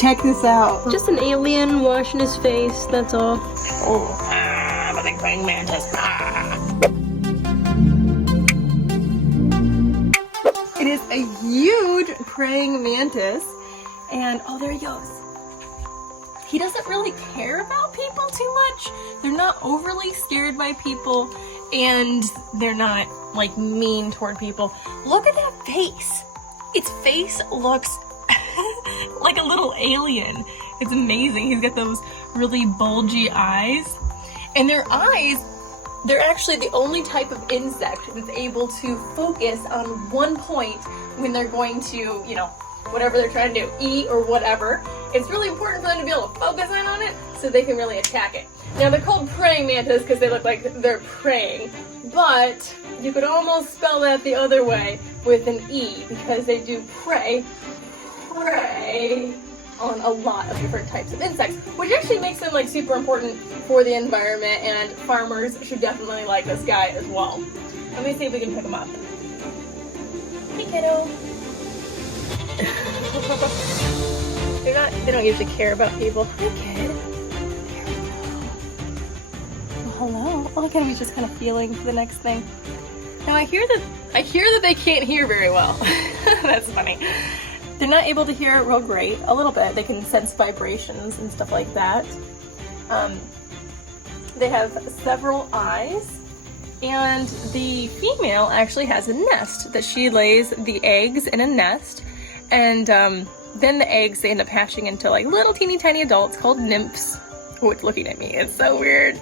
Check this out. Just an alien washing his face, that's all. Oh, I'm a big praying mantis. It is a huge praying mantis, and oh, there he goes. He doesn't really care about people too much. They're not overly scared by people, and they're not like mean toward people. Look at that face. Its face looks like a little alien. It's amazing. He's got those really bulgy eyes, and their eyes, they're actually the only type of insect that's able to focus on one point when they're going to, you know, whatever they're trying to do, eat or whatever. It's really important for them to be able to focus in on it so they can really attack it. Now they're called praying mantis because they look like they're praying, but you could almost spell that the other way with an E because they do prey on a lot of different types of insects, which actually makes them like super important for the environment, and farmers should definitely like this guy as well. Let me see if we can pick him up. Hey kiddo. They don't usually care about people. Hi kid. Well, hello. Oh, look at him, he's just kind of feeling the next thing. Now I hear that they can't hear very well. That's funny. They're not able to hear real great, a little bit. They can sense vibrations and stuff like that. They have several eyes, and the female actually has a nest that she lays the eggs in a nest, and then the eggs, they end up hatching into like little teeny tiny adults called nymphs. Oh, it's looking at me. It's so weird.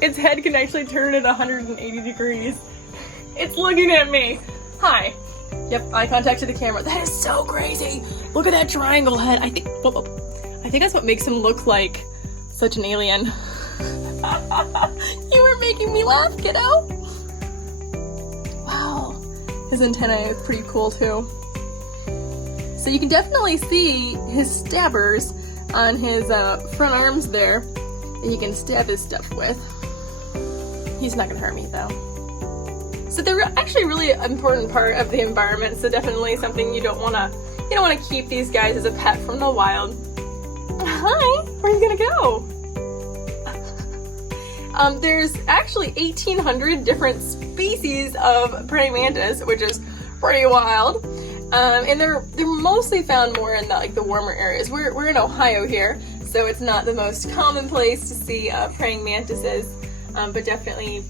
Its head can actually turn at 180 degrees. It's looking at me. Hi. Yep, eye contact to the camera. That is so crazy. Look at that triangle head. I think that's what makes him look like such an alien. You were making me laugh, kiddo. Wow. His antennae is pretty cool too. So you can definitely see his stabbers on his front arms there that he can stab his stuff with. He's not gonna hurt me though. So they're actually a really important part of the environment, so definitely something you don't wanna keep these guys as a pet from the wild. Hi, where are you gonna go? There's actually 1,800 different species of praying mantis, which is pretty wild. And they're mostly found more in the warmer areas. We're in Ohio here, so it's not the most common place to see praying mantises, but definitely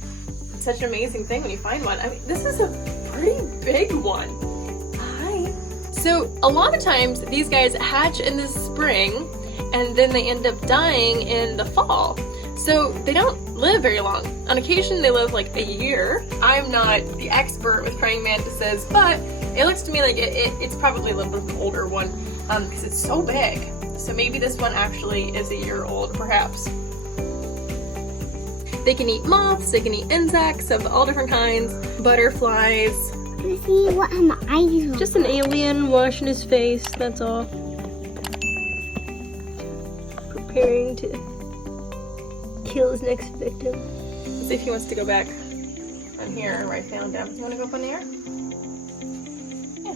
such an amazing thing when you find one. I mean, this is a pretty big one. Hi. So a lot of times these guys hatch in the spring and then they end up dying in the fall. So they don't live very long. On occasion they live like a year. I'm not the expert with praying mantises, but it looks to me like it's probably a little bit of an older one because it's so big. So maybe this one actually is a year old, perhaps. They can eat moths, they can eat insects of all different kinds, butterflies. See, what am I? Just an alien washing his face, that's all. Preparing to kill his next victim. Let's see if he wants to go back on here where I found him. You want to go up on here? Yeah.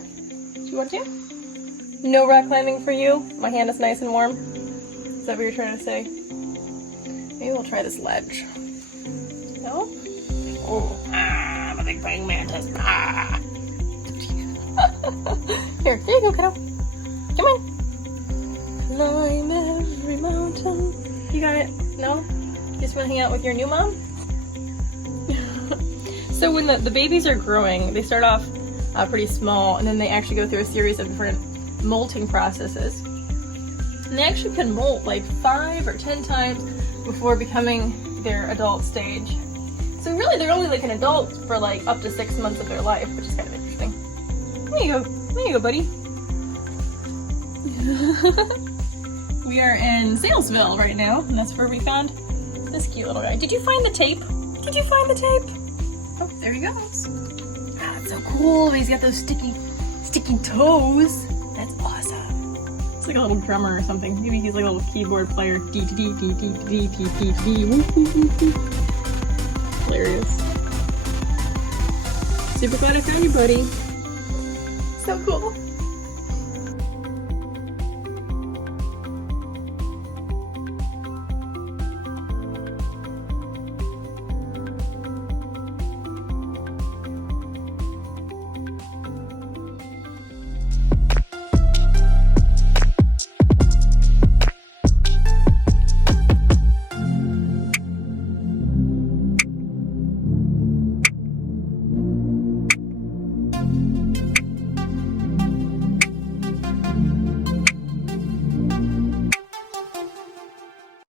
Do you want to? No rock climbing for you? My hand is nice and warm? Is that what you're trying to say? Maybe we'll try this ledge. No? Oh, I'm a big praying mantis. Here you go, kiddo. Come on. Climb every mountain. You got it? No? You just want to hang out with your new mom? So when the babies are growing, they start off pretty small, and then they actually go through a series of different molting processes. And they actually can molt like 5 or 10 times before becoming their adult stage. So really they're only like an adult for like up to 6 months of their life, which is kind of interesting. There you go, buddy. We are in Salesville right now, and that's where we found this cute little guy. Did you find the tape? Did you find the tape? Oh, there he goes. Ah, that's so cool. He's got those sticky toes. That's awesome. It's like a little drummer or something. Maybe he's like a little keyboard player. Hilarious. Super glad I found you, buddy. So cool.